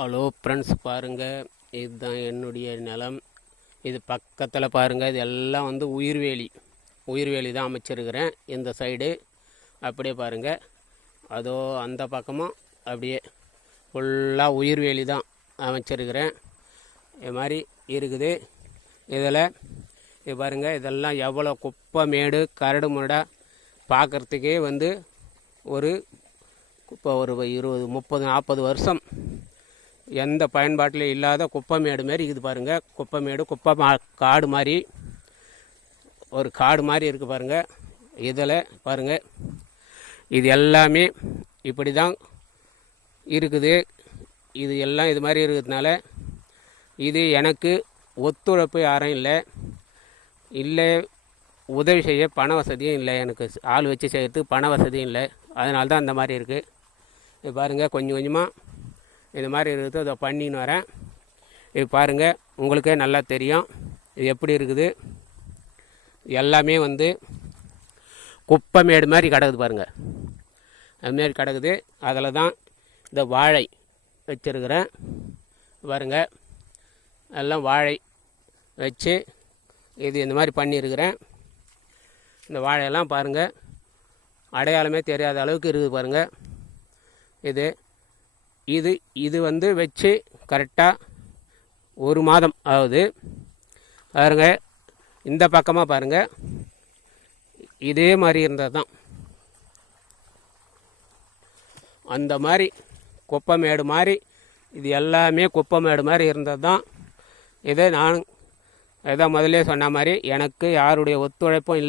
Hello friends, பாருங்கள். இதுதான் என்னுடைய நிலம். இது பக்கத்தில் பாருங்கள், இது எல்லாம் வந்து உயிர்வேலி தான் அமைச்சிருக்கிறேன். இந்த சைடு அப்படியே பாருங்கள், அதோ அந்த பக்கமும் அப்படியே ஃபுல்லாக உயிர்வேலி தான் அமைச்சிருக்கிறேன். இது மாதிரி இருக்குது. இதில் இது பாருங்கள், இதெல்லாம் எவ்வளோ குப்பை மேடு கரடு முரடாக பார்க்குறதுக்கே வந்து இப்போ ஒரு 20 30 40 வருஷம் எந்த பயன்பாட்டிலும் இல்லாத குப்பைமேடு மாரி இருக்குது பாருங்கள். குப்பைமேடு காடு மாதிரி ஒரு காடு மாதிரி இருக்குது பாருங்கள். இதில் பாருங்கள், இது எல்லாமே இப்படி தான் இருக்குது. இது எல்லாம் இது மாதிரி இருக்கிறதுனால இது எனக்கு ஒத்துழைப்பு யாரும் இல்லை உதவி செய்ய பண வசதியும் இல்லை. எனக்கு ஆள் வச்சு செய்கிறதுக்கு பண வசதியும் இல்லை. அதனால தான் இந்த மாதிரி இருக்குது. இது பாருங்கள், கொஞ்சம் கொஞ்சமாக இது மாதிரி இருக்குது. அதை பண்ணின்னு வரேன். இது பாருங்கள், உங்களுக்கே நல்லா தெரியும் இது எப்படி இருக்குது. எல்லாமே வந்து குப்பைமேடு மாதிரி கிடக்குது பாருங்கள். அதுமாரி கிடக்குது. அதில் தான் இந்த வாழை வச்சுருக்கிறேன் பாருங்கள். எல்லாம் வாழை வச்சு இது இந்த மாதிரி பண்ணியிருக்கிறேன். இந்த வாழையெல்லாம் பாருங்கள், அடையாளமே தெரியாத அளவுக்கு இருக்குது பாருங்கள். இது வந்து வச்சு கரெக்டாக 1 மாதம் ஆகுது பாருங்க. இந்த பக்கமாக பாருங்கள், இதே மாதிரி இருந்தது தான். அந்த மாதிரி குப்பைமேடு மாதிரி இது எல்லாமே குப்பைமேடு மாதிரி இருந்தது தான். இதை நான் முதல்ல சொன்ன மாதிரி எனக்கு யாருடைய ஒத்துழைப்பும்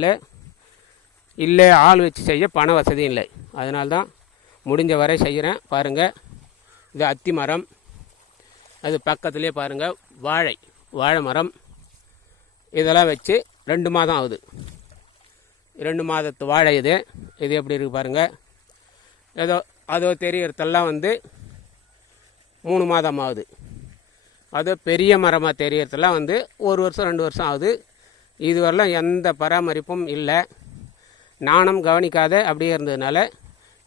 இல்லை ஆள் வச்சு செய்ய பண வசதியும் இல்லை. அதனால்தான் முடிஞ்ச வரை செய்கிறேன். பாருங்கள், இது அத்தி மரம். அது பக்கத்துலேயே பாருங்கள் வாழை மரம். இதெல்லாம் வச்சு 2 மாதம் ஆகுது. 2 மாதத்து வாழை இது எப்படி இருக்குது பாருங்கள். அதோ தெரியறதெல்லாம் வந்து 3 மாதம் ஆகுது. அது பெரிய மரமாக தெரியறதெல்லாம் வந்து 1 வருஷம் 2 வருஷம் ஆகுது. இதுவரைலாம் எந்த பராமரிப்பும் இல்லை. நானும் கவனிக்காத அப்படியே இருந்ததுனால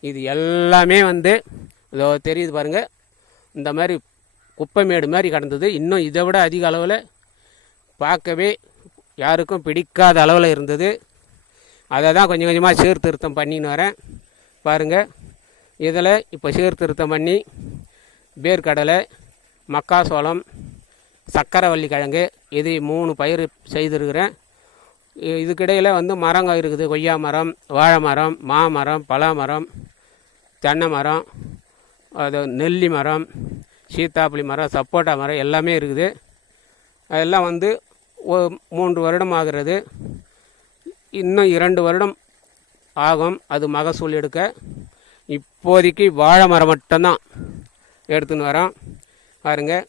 இது எல்லாமே வந்து இதோ தெரியுது பாருங்கள். இந்த மாதிரி குப்பைமேடு மாதிரி கிடந்தது. இன்னும் இதை விட அதிக அளவில் பார்க்கவே யாருக்கும் பிடிக்காத அளவில் இருந்தது. அதை தான் கொஞ்சம் கொஞ்சமாக சீர்திருத்தம் பண்ணின்னு வரேன் பாருங்கள். இதில் இப்போ சீர்திருத்தம் பண்ணி வேர்க்கடலை, மக்காசோளம், சக்கரவள்ளி கிழங்கு இது 3 பயிர் செய்திருக்கிறேன். இதுக்கிடையில் வந்து மரங்கள் இருக்குது. கொய்யா மரம், வாழை மரம், மாமரம், பலாமரம், தென்னை மரம், அது நெல்லி மரம், சீத்தாப்புளி மரம், சப்போட்டா மரம் எல்லாமே இருக்குது. அதெல்லாம் வந்து 3 வருடம் ஆகிறது. இன்னும் 2 வருடம் ஆகும் அது மகசூல் எடுக்க. இப்போதைக்கு வாழை மரம் மட்டும்தான் எடுத்துன்னு வரோம் பாருங்கள்.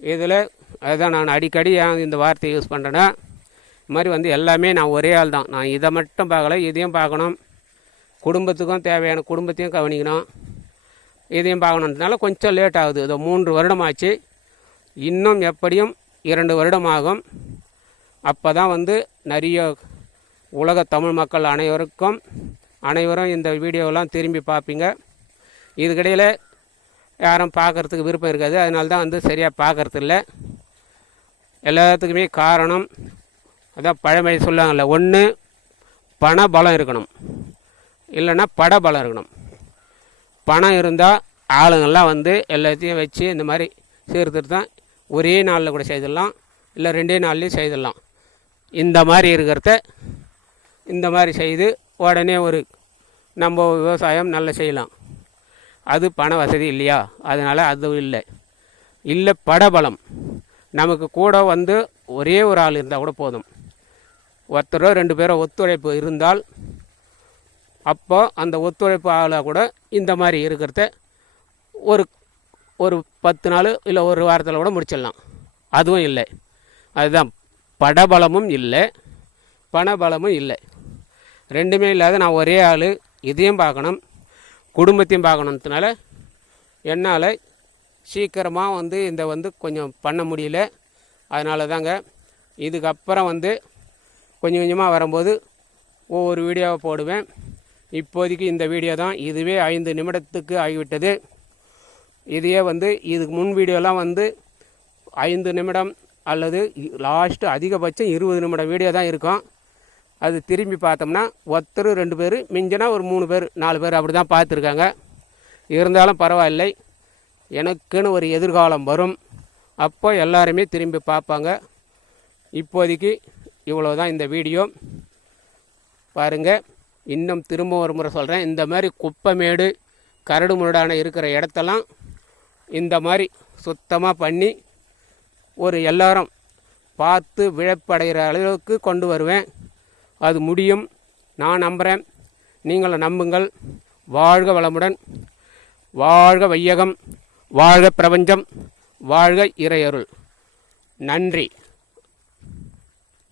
இதில் அதுதான் நான் அடிக்கடி இந்த வார்த்தையை யூஸ் பண்ணுறேன்னா, இது மாதிரி வந்து எல்லாமே நான் ஒரே ஆள் தான். நான் இதை மட்டும் பார்க்கல, இதையும் பார்க்கணும். குடும்பத்துக்கும் தேவையான குடும்பத்தையும் கவனிக்கணும், இதையும் பார்க்கணுன்றதுனால கொஞ்சம் லேட் ஆகுது. இதோ 3 வருடம் ஆச்சு. இன்னும் எப்படியும் 2 வருடம் ஆகும். அப்போ தான் வந்து நிறைய உலக தமிழ் மக்கள் அனைவரும் இந்த வீடியோவெல்லாம் திரும்பி பார்ப்பீங்க. இதுக்கிடையில் யாரும் பார்க்குறதுக்கு விருப்பம் இருக்காது. அதனால தான் வந்து சரியாக பார்க்குறது இல்லை. எல்லாத்துக்குமே காரணம் அதான் பழமை சொல்லுவாங்கள்ல, ஒன்று பண பலம் இருக்கணும், இல்லைன்னா படம் இருக்கணும். பணம் இருந்தால் ஆளுங்கள்லாம் வந்து எல்லாத்தையும் வச்சு இந்த மாதிரி சீர்திருத்தம் ஒரே நாளில் கூட செய்திடலாம், இல்லை 2 நாள்லேயும் செய்திடலாம். இந்த மாதிரி இருக்கிறத இந்த மாதிரி செய்து உடனே நம்ம விவசாயம் நல்லா செய்யலாம். அது பண வசதி இல்லையா, அதனால் அது இல்லை படபலம். நமக்கு கூட வந்து ஒரே ஒரு ஆள் இருந்தால் கூட போதும். ஒருத்தரோ 2 பேரோ ஒத்துழைப்பு இருந்தால் அப்போ அந்த ஒத்துழைப்பு ஆளாக கூட இந்த மாதிரி இருக்கிறத ஒரு 10 நாள் இல்லை 1 வாரத்தில் கூட முடிச்சிடலாம். அதுவும் இல்லை. அதுதான் படபலமும் இல்லை, பணபலமும் இல்லை. 2மே இல்லாத நான் ஒரே ஆள் இதையும் பார்க்கணும், குடும்பத்தையும் பார்க்கணுன்றதுனால என்னால் சீக்கிரமாக வந்து இந்த கொஞ்சம் பண்ண முடியல. அதனால தாங்க இதுக்கப்புறம் வந்து கொஞ்சம் கொஞ்சமாக வரும்போது ஒவ்வொரு வீடியோவை போடுவேன். இப்போதைக்கு இந்த வீடியோ தான். இதுவே 5 நிமிடத்துக்கு ஆகிவிட்டது. இதையே இதுக்கு முன் வீடியோலாம் 5 நிமிடம் அல்லது லாஸ்ட்டு அதிகபட்சம் 20 நிமிடம் வீடியோ தான் இருக்கும். அது திரும்பி பார்த்தோம்னா ஒருத்தர் 2 பேர், மிஞ்சினா ஒரு 3 பேர் 4 பேர் அப்படி தான் பார்த்துருக்காங்க. இருந்தாலும் பரவாயில்லை, எனக்குன்னு ஒரு எதிர்காலம் வரும், அப்போ எல்லாருமே திரும்பி பார்ப்பாங்க. இப்போதைக்கு இவ்வளோ தான் இந்த வீடியோ பாருங்கள். இன்னும் திரும்ப ஒரு முறை சொல்கிறேன், இந்த மாதிரி குப்பைமேடு கரடு முரடான இருக்கிற இடத்தெல்லாம் இந்த மாதிரி சுத்தமாக பண்ணி ஒரு எல்லாரும் பார்த்து விழப்படைகிற அளவுக்கு கொண்டு வருவேன். அது முடியும், நான் நம்புகிறேன், நீங்களும் நம்புங்கள். வாழ்க வளமுடன், வாழ்க வையகம், வாழ்க பிரபஞ்சம், வாழ்க இறையருள். நன்றி.